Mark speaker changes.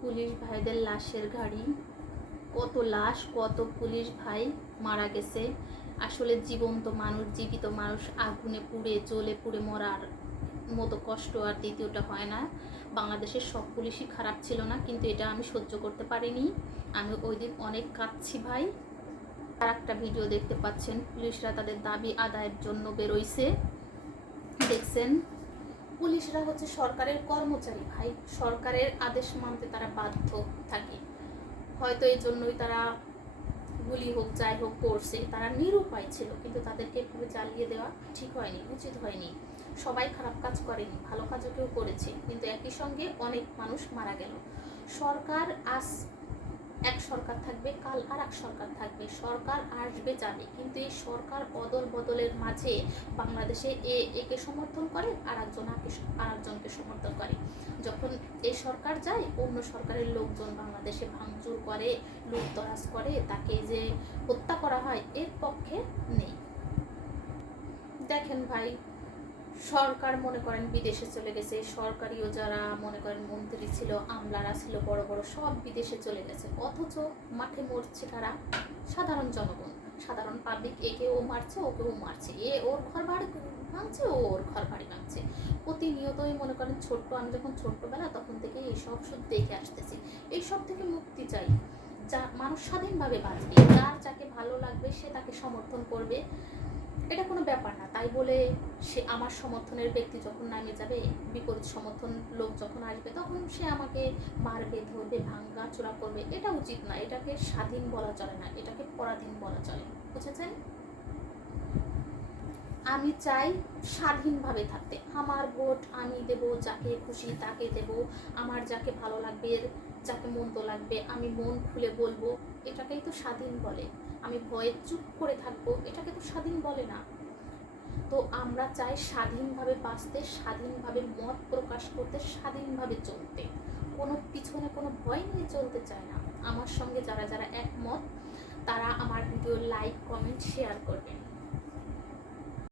Speaker 1: Police ভাইদের লাশের গাড়ি। কত লাশ, কত পুলিশ ভাই মারা গেছে। আসলে জীবন্ত মানুষ, জীবিত মানুষ আগুনে পুড়ে, জ্বলে পুড়ে মরার মতো কষ্ট আর দ্বিতীয়টা হয় না। বাংলাদেশের সব পুলিশই খারাপ ছিল না, কিন্তু এটা আমি সহ্য করতে পারিনি। আমি ওই দিন অনেক কাঁদছি ভাই। আর একটা ভিডিও দেখতে পাচ্ছেন, পুলিশরা তাদের দাবি আদায়ের জন্য বেরোইছে। দেখছেন? পুলিশরা হচ্ছে সরকারের কর্মচারী। ভাই, সরকারের আদেশ মানতে তারা বাধ্য থাকে। হয়তো এই জন্যই তারা গুলি হোক, যাই হোক করছে। তারা নিরুপায় ছিল, কিন্তু তাদেরকে এভাবে জ্বালিয়ে দেওয়া ঠিক হয়নি, উচিত হয়নি। সবাই খারাপ কাজ করেনি, ভালো কাজও কেউ করেছে, কিন্তু একই সঙ্গে অনেক মানুষ মারা গেল। সরকার আজ এক সরকার থাকবে, কাল আর এক সরকার থাকবে। সরকার আসবে যাবে কিন্তু এই সরকার অদল বদলের মাঝে বাংলাদেশে এ, একে সমর্থন করে আর একজন আর একজনকে সমর্থন করে। যখন এই সরকার যায়, অন্য সরকারের লোকজন বাংলাদেশে ভাঙচুর করে, লুটতরাজ করে, তাকে যে হত্যা করা হয় এর পক্ষে নেই। দেখেন ভাই সরকার মনে করেন বিদেশে চলে গেছে, সরকারিও যারা মনে করেন মন্ত্রী ছিল, আমলারা ছিল, বড় বড় সব বিদেশে চলে গেছে। অথচ মাঠে মরছে তারা সাধারণ জনগণ, সাধারণ পাবলিক একে ও মারছে, ওকে ও মারছে। এ ওর ঘর বাড়ি ভাঙছে, ও ওর ঘর বাড়ি ভাঙছে। প্রতিনিয়তই মনে করেন ছোট্ট, আমি যখন ছোট্টবেলা তখন থেকে এইসব শুধু দেখে আসতেছি। এইসব থেকে মুক্তি চাই। যা মানুষ স্বাধীনভাবে বাঁচবে, যার যাকে ভালো লাগবে সে তাকে সমর্থন করবে। এটা কোনো ব্যাপার না। তাই বলে সে আমার সমর্থনের ব্যক্তি যখন নামে যাবে, বিপরীত সমর্থন লোক যখন আসবে, তখন সে আমাকে মারবে, ধরবে, ভাঙ্গা, চোরা করবে। এটা উচিত না। এটাকে স্বাধীন বলা চলে না। এটাকে পরাধীন বলা চলে। বুঝেছেন? আমি চাই স্বাধীনভাবে থাকতে। আমার ভোট আমি দেব, যাকে খুশি তাকে দেব। আমার যাকে ভালো লাগবে, যাকে মন্দ লাগবে, আমি মন খুলে বলব। এটাকেই তো স্বাধীন বলে। আমি ভয়ে চুপ করে থাকব, এটাকে তো স্বাধীন বলে না। তো আমরা চাই স্বাধীনভাবে বাঁচতে, স্বাধীনভাবে মত প্রকাশ করতে, স্বাধীনভাবে চলতে। কোনো পিছনে কোনো ভয় নিয়ে চলতে চায় না। আমার সঙ্গে যারা যারা একমত, তারা আমার ভিডিও লাইক, কমেন্ট, শেয়ার করবেন।